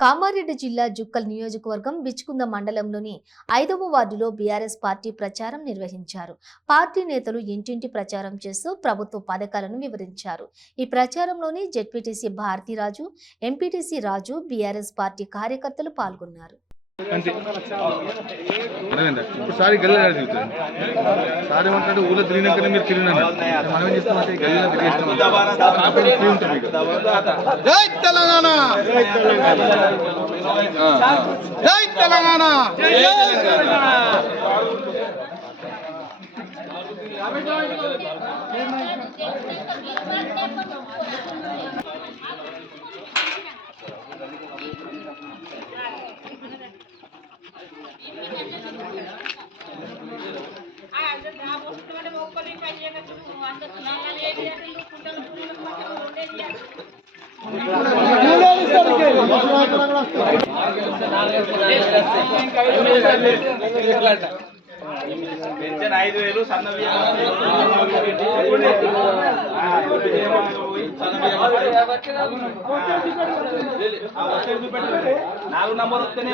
కామారెడ్డి జిల్లా జుక్కల్ నియోజకవర్గం బిచ్కుంద మండలంలోని 5వ వార్డులో బీఆర్ఎస్ పార్టీ ప్రచారం నిర్వహించారు. పార్టీ నేతలు ఇంటింటి ప్రచారం చేస్తూ ప్రభుత్వ పథకాలను వివరించారు. ఈ ప్రచారంలోని జెడ్పీటీసీ భారతీరాజు, ఎంపీటీసీ రాజు, బీఆర్ఎస్ పార్టీ కార్యకర్తలు పాల్గొన్నారు. సారి గల్లీలో తిరుగుతుంది సార్ ఏమంటాడు ఊళ్ళో తిరిగినాకనే మీరు తిరిగినాను మనం ఏం చేస్తామంటే గల్లీలో తిరిగేస్తాం. జై తెలంగాణ, జై తెలంగాణ. పెన్షన్ 5,000 సన్న బియ్యం 4 నంబర్ వస్తేనే